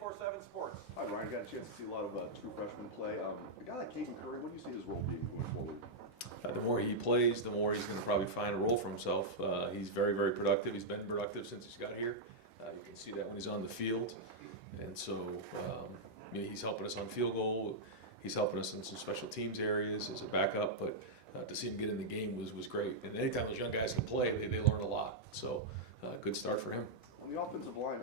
24/7 Sports. Hi, Brian. Got a chance to see a lot of true freshmen play. A guy like Caden Curry, what do you see his role being going forward? The more he plays, the more he's going to probably find a role for himself. He's very, very productive. He's been productive since he's got here. You can see that when he's on the field. And so he's helping us on field goal. He's helping us in some special teams areas as a backup. But to see him get in the game was great. And anytime those young guys can play, they learn a lot. So good start for him. On the offensive line,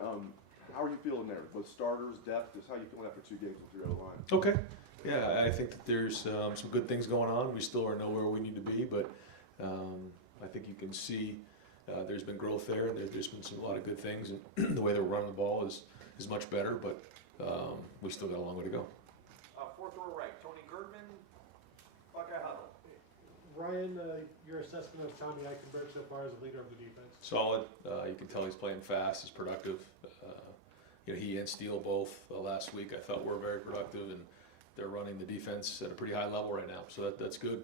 how are you feeling there? Both starters, depth, just how are you feeling after 2 games with your O-line? Okay. Yeah, I think that there's some good things going on. We still are nowhere we need to be, but I think you can see there's been growth there, and there's been a lot of good things. And the way they're running the ball is much better, but we still got a long way to go. Fourth row right, Tony Girdman, Buckeye Huddle. Ryan, your assessment of Tommy Eichenberg so far as a leader of the defense? Solid. You can tell he's playing fast. He's productive. He and Steele both last week I thought were very productive, and they're running the defense at a pretty high level right now. So that's good.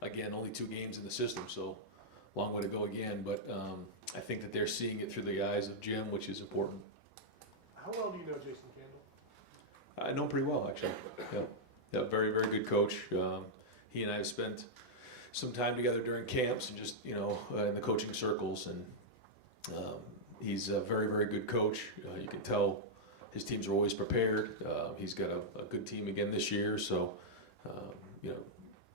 Again, only 2 games in the system, so long way to go again. But I think that they're seeing it through the eyes of Jim, which is important. How well do you know Jason Candle? I know him pretty well, actually. Yeah, very, very good coach. He and I have spent some time together during camps and just, in the coaching circles. And he's a very, very good coach. You can tell his teams are always prepared. He's got a good team again this year. So, all you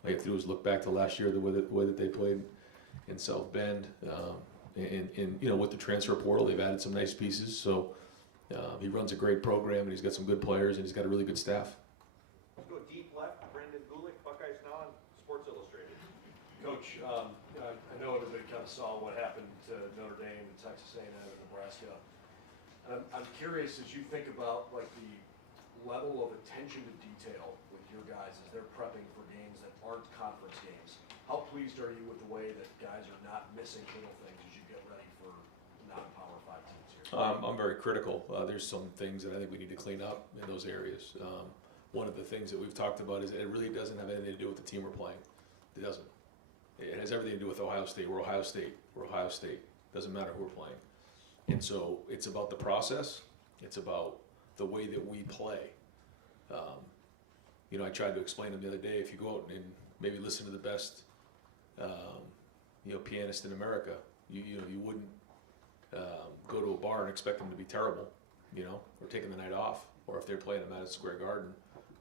have to do is look back to last year, the way that they played in South Bend. And with the transfer portal, they've added some nice pieces. So he runs a great program, and he's got some good players, and he's got a really good staff. Let's go deep left, Brendan Gulick, Buckeyes Now on Sports Illustrated. Coach, I know everybody kind of saw what happened to Notre Dame and Texas A&M and Nebraska. I'm curious, as you think about like the level of attention to detail with your guys as they're prepping for games that aren't conference games, how pleased are you with the way that guys are not missing little things as you get ready for non-Power 5 teams here? I'm very critical. There's some things that I think we need to clean up in those areas. One of the things that we've talked about is it really doesn't have anything to do with the team we're playing. It doesn't. It has everything to do with Ohio State. We're Ohio State. We're Ohio State. Doesn't matter who we're playing. And so it's about the process. It's about the way that we play. I tried to explain to them the other day, if you go out and maybe listen to the best pianist in America, you wouldn't go to a bar and expect them to be terrible, or taking the night off, or if they're playing at Madison Square Garden,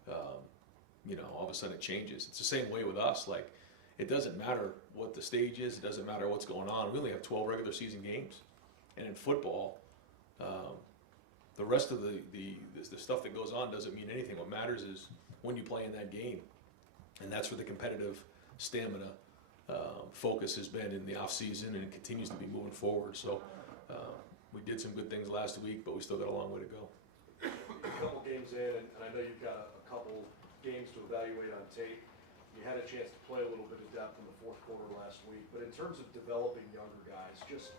all of a sudden it changes. It's the same way with us. Like, it doesn't matter what the stage is. It doesn't matter what's going on. We only have 12 regular season games, and in football, the rest of the stuff that goes on doesn't mean anything. What matters is when you play in that game, and that's where the competitive stamina focus has been in the off season, and it continues to be moving forward. So we did some good things last week, but we still got a long way to go. A couple games in, and I know you've got a couple games to evaluate on tape. You had a chance to play a little bit of depth in the fourth quarter last week, but in terms of developing younger guys, just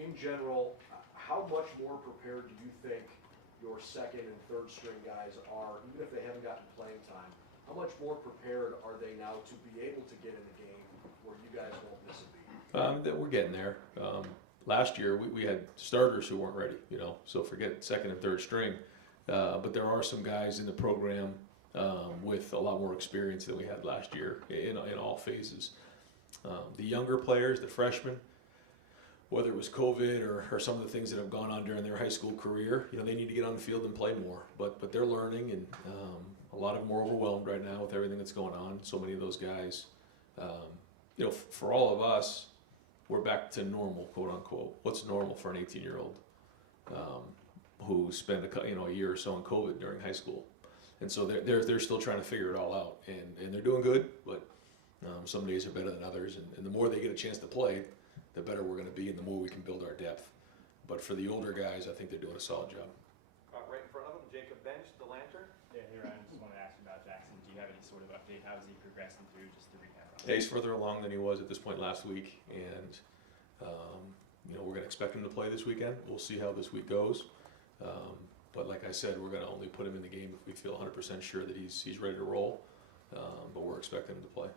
in general, how much more prepared do you think your second and third string guys are, even if they haven't gotten playing time? How much more prepared are they now to be able to get in the game where you guys won't miss a beat? We're getting there. Last year we had starters who weren't ready, so forget second and third string. But there are some guys in the program with a lot more experience than we had last year in all phases. The younger players, the freshmen, whether it was COVID or some of the things that have gone on during their high school career, they need to get on the field and play more. But they're learning, and a lot of them are overwhelmed right now with everything that's going on. So many of those guys, for all of us, we're back to normal, quote unquote. What's normal for an 18-year-old who spent a year or so in COVID during high school? And so they're still trying to figure it all out, and they're doing good. But some days are better than others, and the more they get a chance to play, the better we're going to be, and the more we can build our depth. But for the older guys, I think they're doing a solid job. Right in front of them, Jacob Bench, the Lantern. Yeah, hey Ryan, just want to ask you about Jackson. Do you have any sort of update? How is he progressing through just the rehab process? Yeah, he's further along than he was at this point last week, and we're going to expect him to play this weekend. We'll see how this week goes. But like I said, we're going to only put him in the game if we feel 100% sure that he's ready to roll. But we're expecting him to play.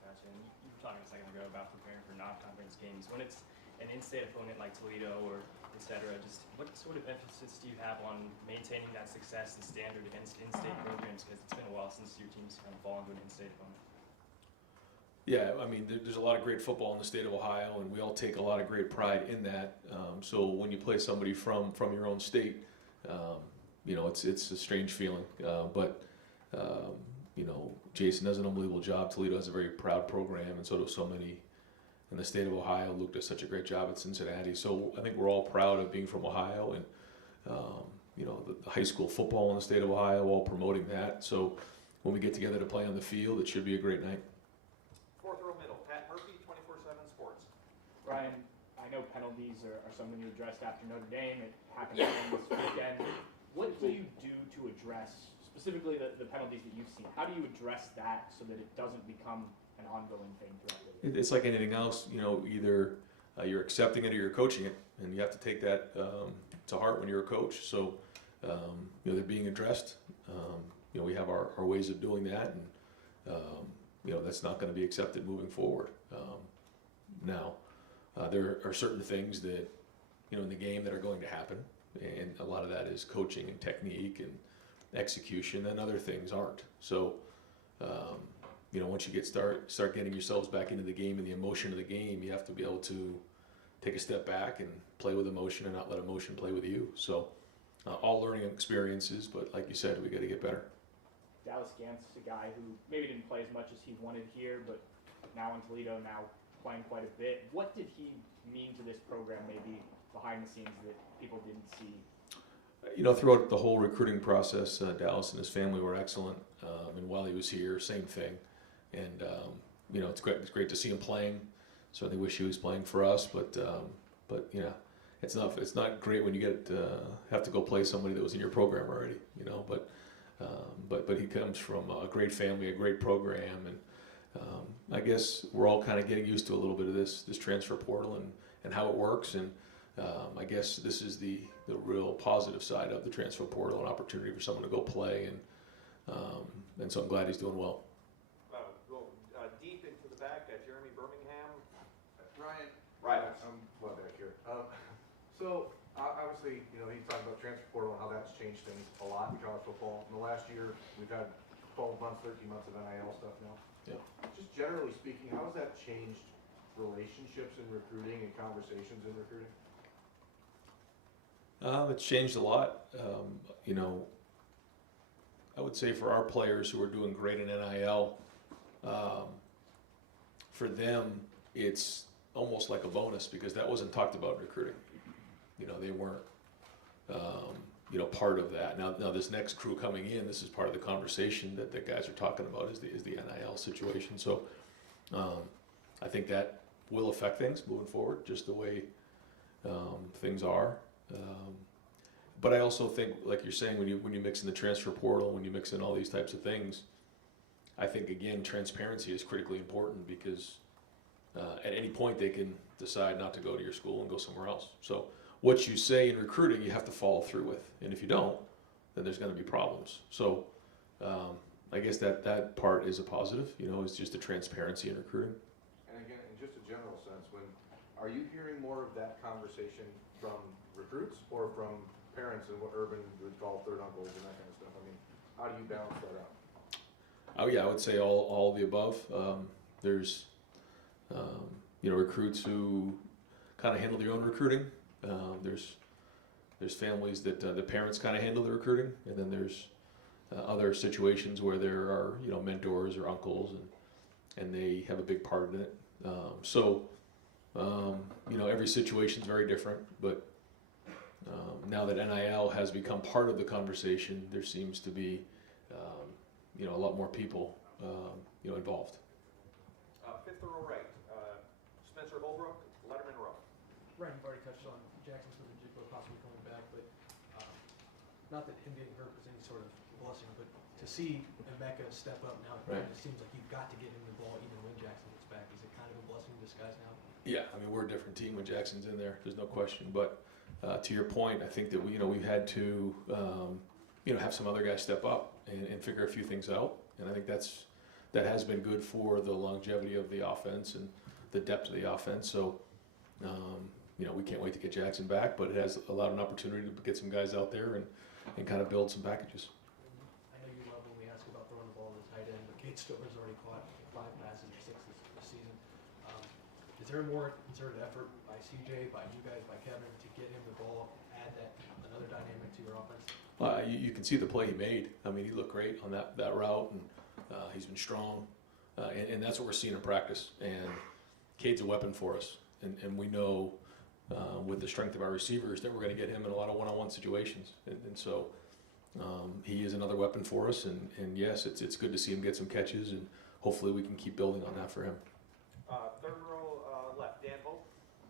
Gotcha. And you were talking a second ago about preparing for non-conference games. When it's an in-state opponent like Toledo or etc. Just what sort of emphasis do you have on maintaining that success and standard against in-state programs? Because it's been a while since your team's kind of fallen to an in-state opponent. Yeah, I mean, there's a lot of great football in the state of Ohio, and we all take a lot of great pride in that. So when you play somebody from your own state, you know, it's a strange feeling. But you know, Jason does an unbelievable job. Toledo has a very proud program, and so do so many in the state of Ohio. Luke does such a great job at Cincinnati. So I think we're all proud of being from Ohio, and you know, the high school football in the state of Ohio, all promoting that. So when we get together to play on the field, it should be a great night. Fourth row middle, Pat Murphy, 24/7 Sports. Brian, I know penalties are something you addressed after Notre Dame. It happened again this weekend. What do you do to address specifically the penalties that you've seen? How do you address that so that it doesn't become an ongoing thing throughout the year? It's like anything else, you know, either you're accepting it or you're coaching it, and you have to take that to heart when you're a coach. So, you know, they're being addressed. You know, we have our ways of doing that, and you know, that's not going to be accepted moving forward. Now, there are certain things that, you know, in the game that are going to happen, and a lot of that is coaching and technique and execution, and other things aren't. So, you know, once you start getting yourselves back into the game and the emotion of the game, you have to be able to take a step back and play with emotion and not let emotion play with you. So, all learning experiences, but like you said, we got to get better. Dallas Gant's a guy who maybe didn't play as much as he wanted here, but now in Toledo, now playing quite a bit. What did he mean to this program, maybe behind the scenes, that people didn't see? You know, throughout the whole recruiting process, Dallas and his family were excellent. And while he was here, same thing. And you know, it's great to see him playing. Certainly wish he was playing for us, but you know, it's not great when you have to go play somebody that was in your program already. You know, but he comes from a great family, a great program, and I guess we're all kind of getting used to a little bit of this transfer portal and how it works. And I guess this is the real positive side of the transfer portal, an opportunity for someone to go play, and so I'm glad he's doing well. Go deep into the back, Jeremy Birmingham. Ryan. Right. I'm well back here. So obviously, you know, he's talking about transfer portal and how that's changed things a lot in college football. In the last year, we've had 12 months, 13 months of NIL stuff now. Yeah. Just generally speaking, how has that changed relationships in recruiting and conversations in recruiting? It's changed a lot. You know, I would say for our players who are doing great in NIL, for them, it's almost like a bonus because that wasn't talked about in recruiting. You know, they weren't, you know, part of that. Now this next crew coming in, this is part of the conversation that the guys are talking about is the NIL situation. So I think that will affect things moving forward, just the way things are. But I also think, like you're saying, when you mix in the transfer portal, when you mix in all these types of things, I think again transparency is critically important because at any point they can decide not to go to your school and go somewhere else. So what you say in recruiting, you have to follow through with, and if you don't, then there's going to be problems. So I guess that part is a positive. You know, it's just the transparency in recruiting. And again, in just a general sense, are you hearing more of that conversation from recruits or from parents and what Urban would call third uncles and that kind of stuff? I mean, how do you balance that out? Oh yeah, I would say all of the above. There's you know, recruits who kind of handle their own recruiting. There's families that the parents kind of handle the recruiting, and then there's other situations where there are, you know, mentors or uncles, and they have a big part in it. You know, every situation is very different, but now that NIL has become part of the conversation, there seems to be, you know, a lot more people, you know, involved. Fifth row right, Spencer Holbrook, Letterman row. Ryan, you've already touched on Jackson Smith and Jigbo possibly coming back, but not that him getting hurt was any sort of blessing, but to see Emeka step up now, Right. It seems like you've got to get him the ball even when Jackson gets back. Is it kind of a blessing in disguise now? Yeah, I mean, we're a different team when Jackson's in there. There's no question. But to your point, I think that we've had to, you know, have some other guys step up and figure a few things out. And I think that has been good for the longevity of the offense and the depth of the offense. So, we can't wait to get Jackson back, but it has allowed an opportunity to get some guys out there and kind of build some packages. I know you love when we ask about throwing the ball to the tight end, but Cade Stover's already caught 5 passes or 6 this season. Is there a more concerted effort by CJ, by you guys, by Kevin to get him the ball, add another dynamic to your offense? You can see the play he made. I mean, he looked great on that route, and he's been strong, and that's what we're seeing in practice. And Cade's a weapon for us, and we know with the strength of our receivers that we're going to get him in a lot of one-on-one situations. And so he is another weapon for us, and yes, it's good to see him get some catches, and hopefully we can keep building on that for him. Third row left, Dan Hope,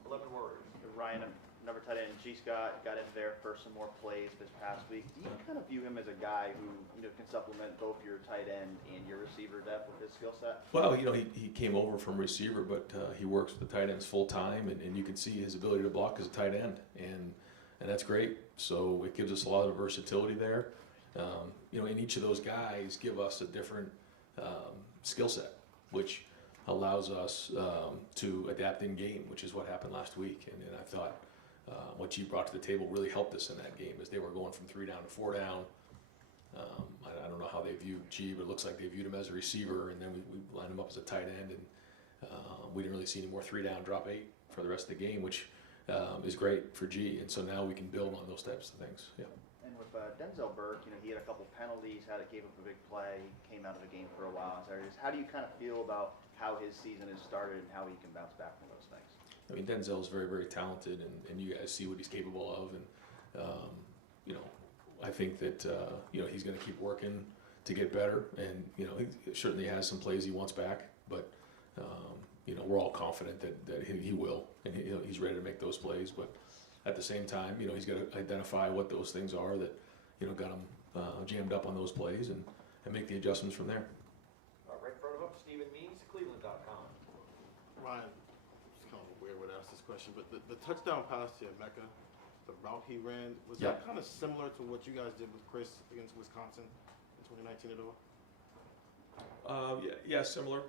11 Warriors. Ryan, number tight end, G. Scott got in there for some more plays this past week. Do you kind of view him as a guy who can supplement both your tight end and your receiver depth with his skill set? Well, he came over from receiver, but he works with the tight ends full time, and you can see his ability to block as a tight end, and that's great. So it gives us a lot of versatility there. And each of those guys give us a different skill set, which allows us to adapt in game, which is what happened last week. And I thought what G brought to the table really helped us in that game, as they were going from 3 down to 4 down. I don't know how they viewed G, but it looks like they viewed him as a receiver, and then we lined him up as a tight end, and we didn't really see any more 3 down, drop 8 for the rest of the game, which is great for G. And so now we can build on those types of things. Yeah. And with Denzel Burke, he had a couple penalties, gave up a big play, came out of the game for a while. So how do you kind of feel about how his season has started and how he can bounce back from those things? I mean, Denzel's very, very talented, and you guys see what he's capable of, and I think that he's going to keep working to get better, and he certainly has some plays he wants back, but we're all confident that he will, and he's ready to make those plays. But at the same time, he's got to identify what those things are that got him jammed up on those plays, and make the adjustments from there. Right in front of him, Stephen Means, Cleveland.com. Ryan, it's kind of weird way to ask this question, but the touchdown pass to Mecca, the route he ran, was that kind of similar to what you guys did with Chris against Wisconsin in 2019 at all? Yeah, similar.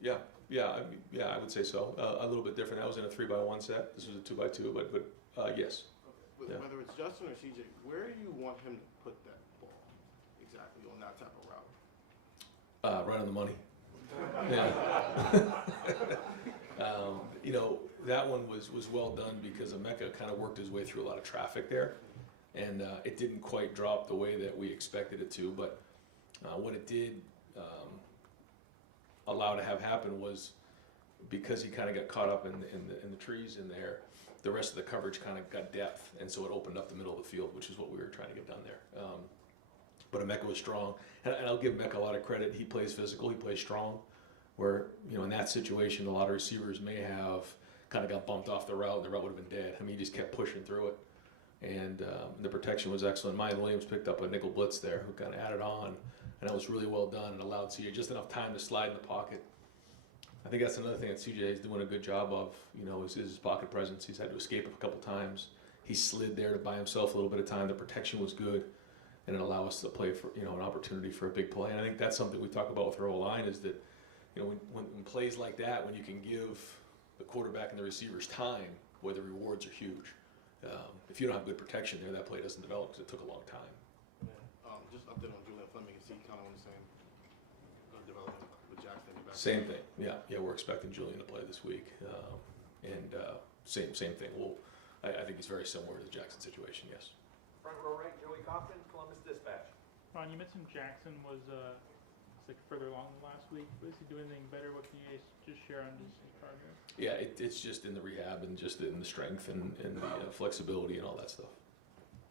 Yeah, I would say so. A little bit different. That was in a 3x1 set. This was a 2x2, but yes. Okay. Whether it's Justin or CJ, where do you want him to put that ball exactly on that type of route? Right on the money. Yeah. That one was well done because Emeka kind of worked his way through a lot of traffic there, and it didn't quite drop the way that we expected it to. But what it did allow to have happen was, because he kind of got caught up in the trees in there, the rest of the coverage kind of got depth, and so it opened up the middle of the field, which is what we were trying to get done there. But Emeka was strong, and I'll give Emeka a lot of credit. He plays physical, he plays strong, where in that situation a lot of receivers may have kind of got bumped off the route, and the route would have been dead. I mean, he just kept pushing through it, and the protection was excellent. Mayan Williams picked up a nickel blitz there, who kind of added on, and that was really well done and allowed CJ just enough time to slide in the pocket. I think that's another thing that CJ is doing a good job of, is his pocket presence. He's had to escape a couple times. He slid there to buy himself a little bit of time. The protection was good, and it allowed us to play for, an opportunity for a big play. And I think that's something we talk about with our O-line, is that, when plays like that, when you can give the quarterback and the receivers time, where the rewards are huge. If you don't have good protection there, that play doesn't develop because it took a long time. Yeah. Just update on Julian Fleming. Is he kind of on the same development with Jackson? Same thing. Yeah, we're expecting Julian to play this week, and same thing. I think he's very similar to the Jackson situation. Yes. Front row right, Joey Kaufman, Columbus Dispatch. Ron, you mentioned Jackson was further along than last week. Was he doing anything better? What can you guys just share on his progress? Yeah, it's just in the rehab and just in the strength and the flexibility and all that stuff.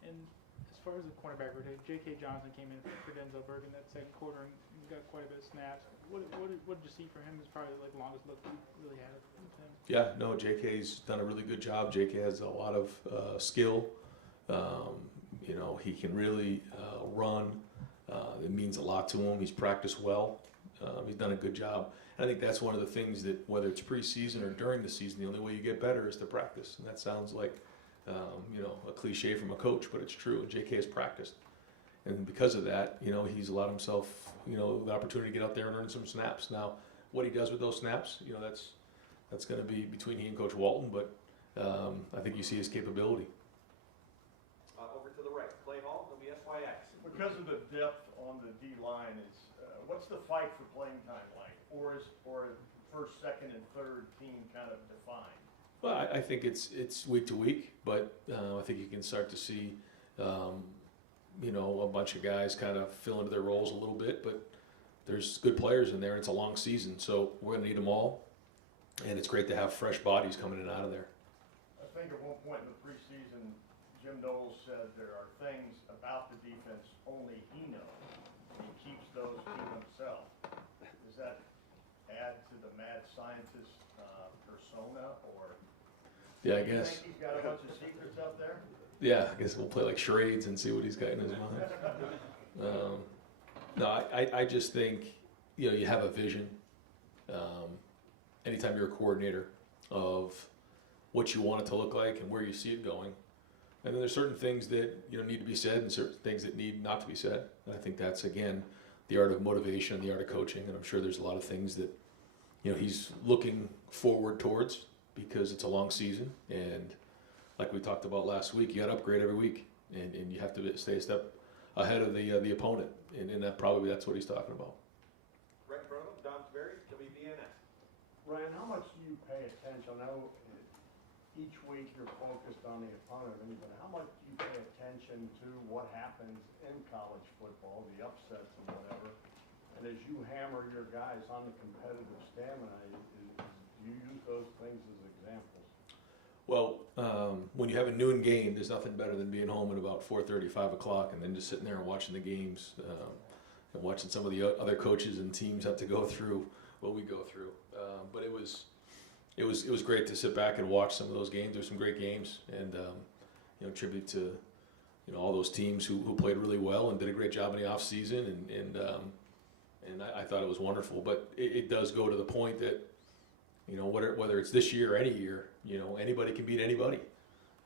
And as far as the cornerback rotation, J.K. Johnson came in for Denzel Burke in that second quarter and got quite a bit of snaps. What did you see for him? Is probably the longest look we really had with him. Yeah, no, J.K.'s done a really good job. J.K. has a lot of skill. He can really run. It means a lot to him. He's practiced well. He's done a good job. And I think that's one of the things that, whether it's preseason or during the season, the only way you get better is to practice. And that sounds like, a cliche from a coach, but it's true. And J.K. has practiced. And because of that, he's allowed himself, the opportunity to get out there and earn some snaps. Now, what he does with those snaps, that's going to be between he and Coach Walton. But I think you see his capability. Over to the right, Clay Hall, WSYX. Because of the depth on the D line, what's the fight for playing time like? Or is first, second, and third team kind of defined? Well, I think it's week to week, but I think you can start to see, a bunch of guys kind of fill into their roles a little bit. But there's good players in there. It's a long season, so we're going to need them all. And it's great to have fresh bodies coming in and out of there. I think at one point in the preseason, Jim Knowles said there are things about the defense only he knows. He keeps those to himself. Does that add to the mad scientist persona, or Yeah, I do you guess. think he's got a bunch of secrets up there? Yeah, I guess we'll play like charades and see what he's got in his mind. No, I just think, you have a vision. Anytime you're a coordinator of what you want it to look like and where you see it going. And then there's certain things that need to be said and certain things that need not to be said. And I think that's, again, the art of motivation and the art of coaching. And I'm sure there's a lot of things that, he's looking forward towards because it's a long season. And like we talked about last week, you got to upgrade every week. And you have to stay a step ahead of the opponent. And that's what he's talking about. Right in front of him, Don Taveri, WBNS. Ryan, how much do you pay attention? I know each week you're focused on the opponent, but how much do you pay attention to what happens in college football, the upsets and whatever? And as you hammer your guys on the competitive stamina, do you use those things as examples? Well, when you have a noon game, there's nothing better than being home at about 4:30, 5 o'clock, and then just sitting there and watching the games and watching some of the other coaches and teams have to go through what we go through. But it was great to sit back and watch some of those games. There's some great games, and tribute to all those teams who played really well and did a great job in the off season, and I thought it was wonderful. But it does go to the point that whether it's this year or any year, anybody can beat anybody,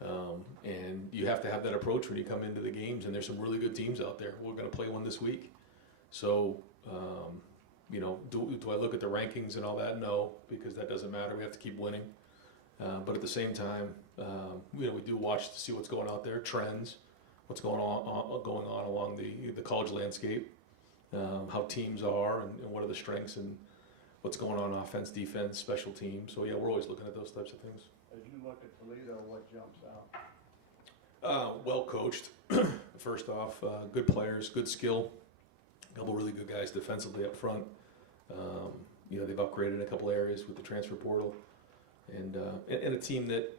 and you have to have that approach when you come into the games. And there's some really good teams out there. We're going to play one this week, so. Do I look at the rankings and all that? No, because that doesn't matter. We have to keep winning. But at the same time, we do watch to see what's going out there, trends, what's going on along the college landscape, how teams are, and what are the strengths and what's going on offense, defense, special teams. So yeah, we're always looking at those types of things. As you look at Toledo, what jumps out? Well coached. First off, good players, good skill. A couple really good guys defensively up front. They've upgraded in a couple areas with the transfer portal, and a team that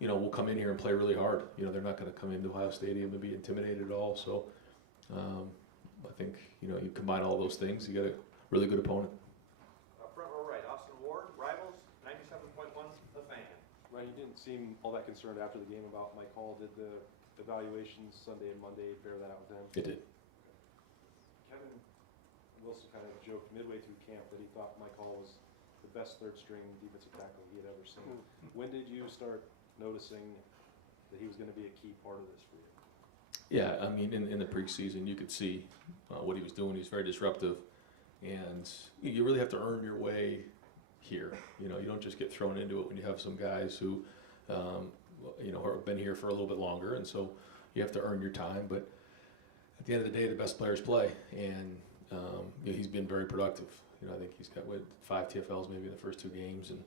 will come in here and play really hard. They're not going to come into Ohio Stadium and be intimidated at all. So I think you combine all those things, you got a really good opponent. Front row right, Austin Ward, Rivals, 97.1 The Fan. Ryan, you didn't seem all that concerned after the game about Mike Hall. Did the evaluations Sunday and Monday bear that out with him? It did. Kevin Wilson kind of joked midway through camp that he thought Mike Hall was the best third-string defensive tackle he had ever seen. When did you start noticing that he was going to be a key part of this for you? Yeah, I mean, in the preseason, you could see what he was doing. He was very disruptive, and you really have to earn your way here. You don't just get thrown into it when you have some guys who, have been here for a little bit longer, and so you have to earn your time. But at the end of the day, the best players play, and he's been very productive. I think he's got 5 TFLs maybe in the first 2 games, and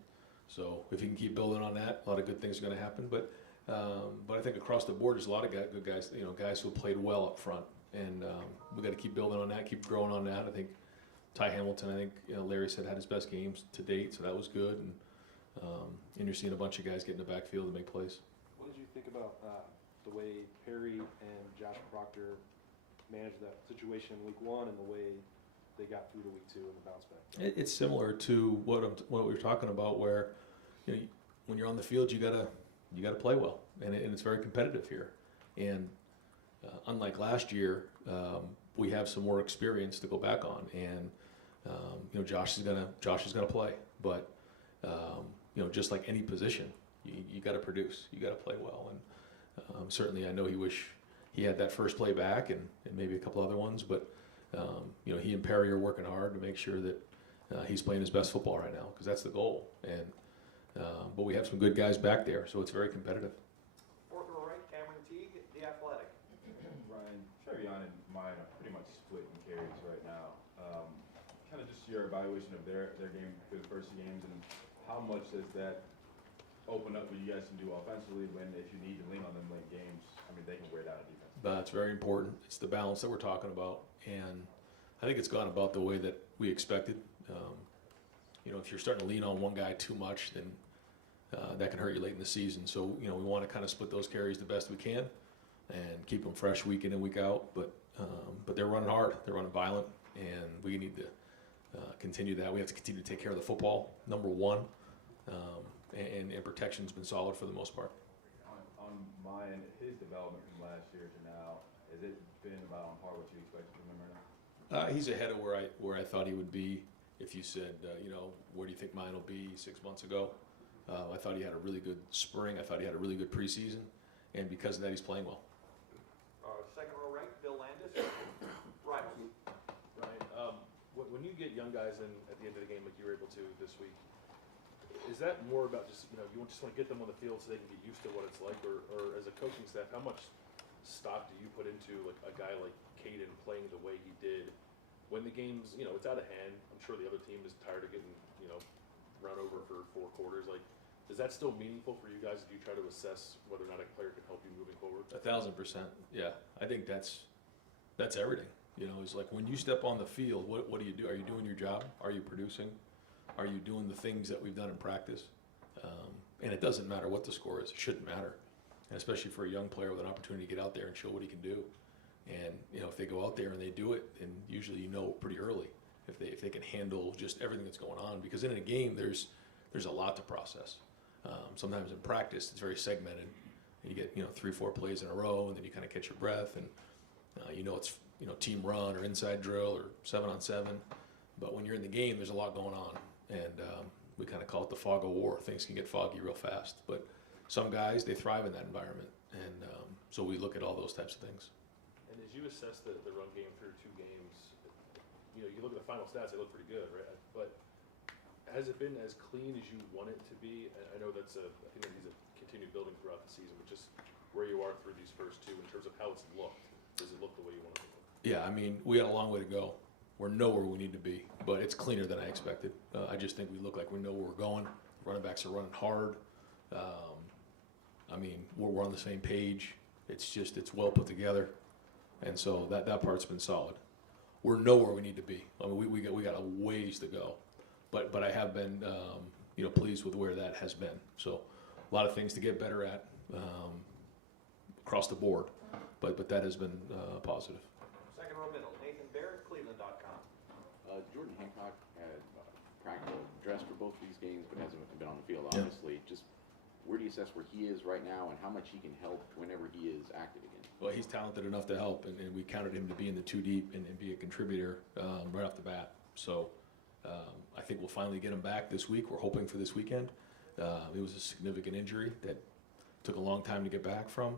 so if he can keep building on that, a lot of good things are going to happen. But I think across the board, there's a lot of good guys, guys who played well up front, and we got to keep building on that, keep growing on that. I think Ty Hamilton, I think Larry said had his best games to date, so that was good, and you're seeing a bunch of guys get in the backfield and make plays. What did you think about the way Perry and Josh Proctor managed that situation in week 1 and the way they got through to week 2 and the bounce back? It's similar to what we were talking about, where when you're on the field, you gotta play well, and it's very competitive here. And unlike last year, we have some more experience to go back on, and Josh is gonna play, but just like any position, you got to produce, you got to play well, and certainly I know he wish he had that first play back and maybe a couple other ones, but he and Perry are working hard to make sure that he's playing his best football right now, because that's the goal. And But we have some good guys back there, so it's very competitive. Fourth row right, Cameron Teague, The Athletic. Ryan, Trevion and mine are pretty much split in carries right now. Kind of just your evaluation of their game through the first 2 games, and how much does that open up what you guys can do offensively when, if you need to lean on them late games, I mean, they can wear down a defense. That's very important. It's the balance that we're talking about, and I think it's gone about the way that we expected. If you're starting to lean on one guy too much, then that can hurt you late in the season. So, we want to kind of split those carries the best we can and keep them fresh week in and week out. But they're running hard. They're running violent, and we need to continue that. We have to continue to take care of the football, number one, and protection's been solid for the most part. On mine, his development from last year to now, has it been about on par what you expected from him right now? He's ahead of where I thought he would be. If you said, where do you think mine will be 6 months ago? I thought he had a really good spring. I thought he had a really good preseason. And because of that, he's playing well. Second row right, Bill Landis, Rivals. Ryan, when you get young guys in at the end of the game like you were able to this week, is that more about just, you just want to get them on the field so they can get used to what it's like, or as a coaching staff, how much stock do you put into like a guy like Caden playing the way he did when the game's, it's out of hand? I'm sure the other team is tired of getting, run over for 4 quarters. Like, is that still meaningful for you guys? Do you try to assess whether or not a player can help you moving forward? 1,000%. Yeah, I think that's everything. It's like when you step on the field, what do you do? Are you doing your job? Are you producing? Are you doing the things that we've done in practice? And it doesn't matter what the score is. It shouldn't matter, and especially for a young player with an opportunity to get out there and show what he can do. And if they go out there and they do it, then usually pretty early if they can handle just everything that's going on. Because in a game, there's a lot to process. Sometimes in practice, it's very segmented. And you get 3-4 plays in a row, and then you kind of catch your breath, and it's team run or inside drill or 7-on-7. But when you're in the game, there's a lot going on, and we kind of call it the fog of war. Things can get foggy real fast. But some guys, they thrive in that environment, and so we look at all those types of things. And as you assess the run game through 2 games, you look at the final stats, they look pretty good, right? But has it been as clean as you want it to be? I know I think that needs to continue building throughout the season, but just where you are through these first 2 in terms of how it's looked. Does it look the way you want it to look? Yeah, I mean, we got a long way to go. We're nowhere we need to be, but it's cleaner than I expected. I just think we look like we know where we're going. Running backs are running hard. I mean, we're on the same page. It's well put together. And so that part's been solid. We're nowhere we need to be. I mean, we got a ways to go, but I have been pleased with where that has been. So a lot of things to get better at across the board, but that has been positive. Second row middle, Nathan Barrett, Cleveland.com. Jordan Hancock had practical dress for both these games, but hasn't been on the field obviously. Just where do you assess where he is right now, and how much he can help whenever he is active again? Well, he's talented enough to help, and we counted him to be in the 2 deep and be a contributor right off the bat. So I think we'll finally get him back this week. We're hoping for this weekend. It was a significant injury that took a long time to get back from.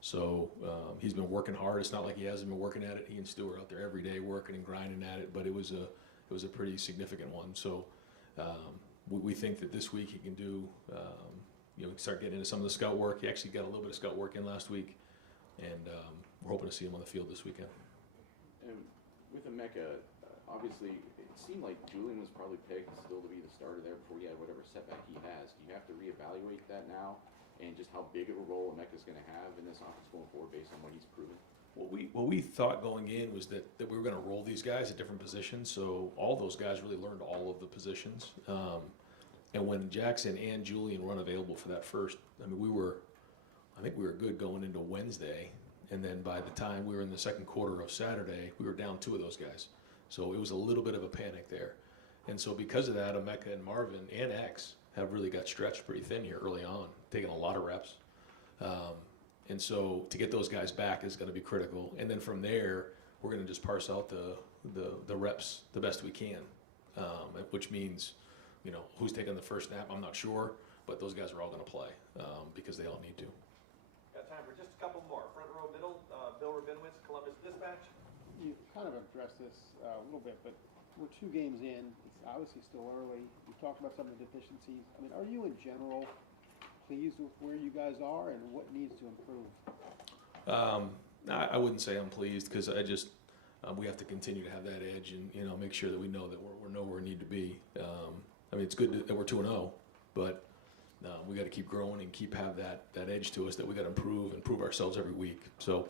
So he's been working hard. It's not like he hasn't been working at it. He and Stu are out there every day working and grinding at it, but it was a pretty significant one. So we think that this week he can do, start getting into some of the scout work. He actually got a little bit of scout work in last week. And we're hoping to see him on the field this weekend. And with Emeka, obviously, it seemed like Julian was probably picked still to be the starter there before he had whatever setback he has. Do you have to reevaluate that now, and just how big of a role Emeka's going to have in this offense going forward based on what he's proven? What we thought going in was that we were going to roll these guys at different positions, so all those guys really learned all of the positions. And when Jackson and Julian were unavailable for that first, I think we were good going into Wednesday, and then by the time we were in the second quarter of Saturday, we were down 2 of those guys. So it was a little bit of a panic there. And so because of that, Emeka and Marvin and X have really got stretched pretty thin here early on, taking a lot of reps. And so to get those guys back is going to be critical. And then from there, we're going to just parse out the reps the best we can, which means, who's taking the first snap, I'm not sure, but those guys are all going to play because they all need to. Got time for just a couple more. Front row middle, Bill Rabinowitz, Columbus Dispatch. You kind of addressed this a little bit, but we're 2 games in. It's obviously still early. You talked about some of the deficiencies. I mean, are you in general pleased with where you guys are and what needs to improve? I wouldn't say I'm pleased because I just we have to continue to have that edge and make sure that we know that we're nowhere we need to be. I mean, it's good that we're 2-0, but we got to keep growing and keep have that edge to us that we got to improve ourselves every week. So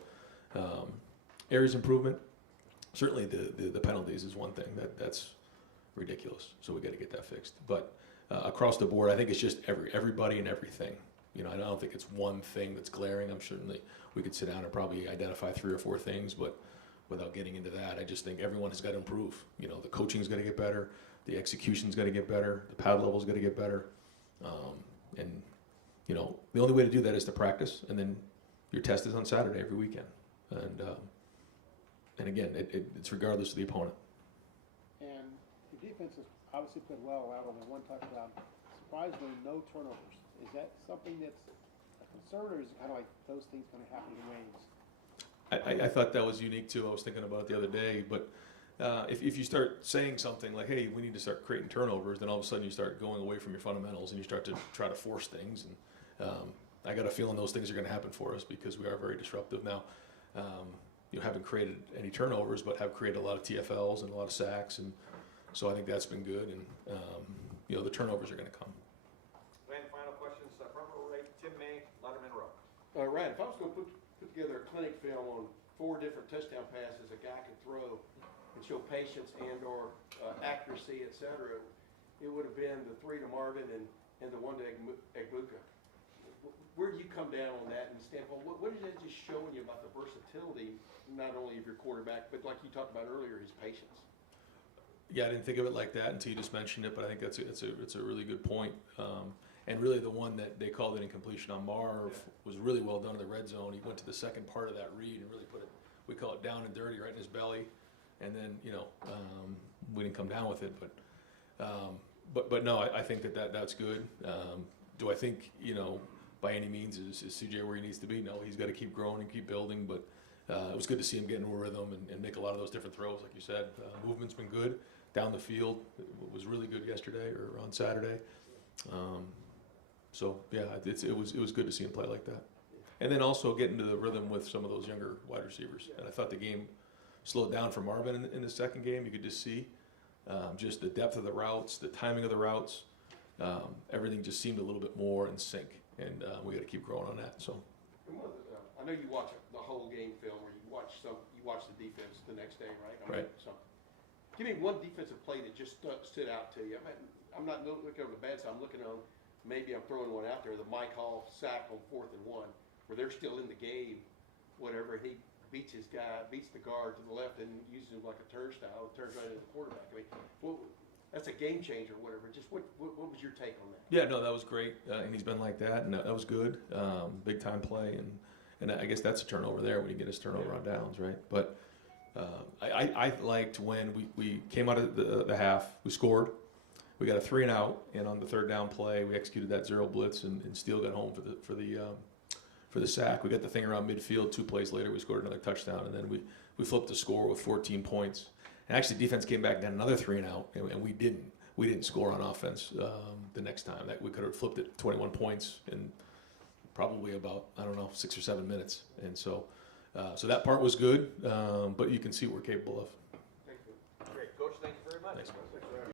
areas of improvement. Certainly the penalties is one thing that's ridiculous. So we got to get that fixed. But across the board, I think it's just everybody and everything. I don't think it's one thing that's glaring. I'm certainly we could sit down and probably identify 3 or 4 things, but without getting into that, I just think everyone has got to improve. The coaching's got to get better, the execution's got to get better, the pad level's got to get better, and the only way to do that is to practice, and then your test is on Saturday every weekend, and again, it's regardless of the opponent. And the defense has obviously played well out on the 1 touchdown. Surprisingly, no turnovers. Is that something that's a concern, or is it kind of like those things going to happen in waves? I thought that was unique too. I was thinking about it the other day, but if you start saying something like, hey, we need to start creating turnovers, then all of a sudden you start going away from your fundamentals and you start to try to force things. And I got a feeling those things are going to happen for us because we are very disruptive now. Haven't created any turnovers, but have created a lot of TFLs and a lot of sacks, and so I think that's been good. And the turnovers are going to come. And final questions, front row right, Tim May, Letterman row. Ryan, if I was going to put together a clinic film on 4 different touchdown passes a guy could throw and show patience and/or accuracy, etc., it would have been the 3 to Marvin and the 1 to Egbuka. Where do you come down on that and standpoint? What is that just showing you about the versatility, not only of your quarterback, but like you talked about earlier, his patience? Yeah, I didn't think of it like that until you just mentioned it, but I think it's a really good point. And really the one that they called it incompletion on Marv was really well done in the red zone. He went to the second part of that read and really put it, we call it down and dirty, right in his belly. And then, we didn't come down with it, but no, I think that's good. Do I think, by any means is CJ where he needs to be? No, he's got to keep growing and keep building, but it was good to see him get into a rhythm and make a lot of those different throws, like you said. Movement's been good down the field. It was really good yesterday or on Saturday. So yeah, it was good to see him play like that, and then also get into the rhythm with some of those younger wide receivers. And I thought the game slowed down for Marvin in the second game. You could just see just the depth of the routes, the timing of the routes, everything just seemed a little bit more in sync. And we got to keep growing on that. So. I know you watch the whole game film, or you watch the defense the next day, right? Right. So, give me one defensive play that just stood out to you. I'm not looking on the bad side. I'm looking on, maybe I'm throwing one out there, the Mike Hall sack on 4th and 1, where they're still in the game, whatever. He beats the guard to the left and uses him like a turnstile, turns right into the quarterback. I mean, that's a game changer, whatever. Just what was your take on that? Yeah, no, that was great, and he's been like that, and that was good. Big time play, and I guess that's a turnover there when you get his turnover on downs, right? But I liked when we came out of the half, we scored, we got a 3 and out, and on the 3rd down play, we executed that 0 blitz, and Steele got home for the sack. We got the thing around midfield. 2 plays later, we scored another touchdown, and then we flipped the score with 14 points. And actually, defense came back and got another 3 and out, and we didn't score on offense the next time. That we could have flipped it 21 points in probably about 6 or 7 minutes. And so that part was good, but you can see what we're capable of. Great, Coach. Thank you very much. Thanks.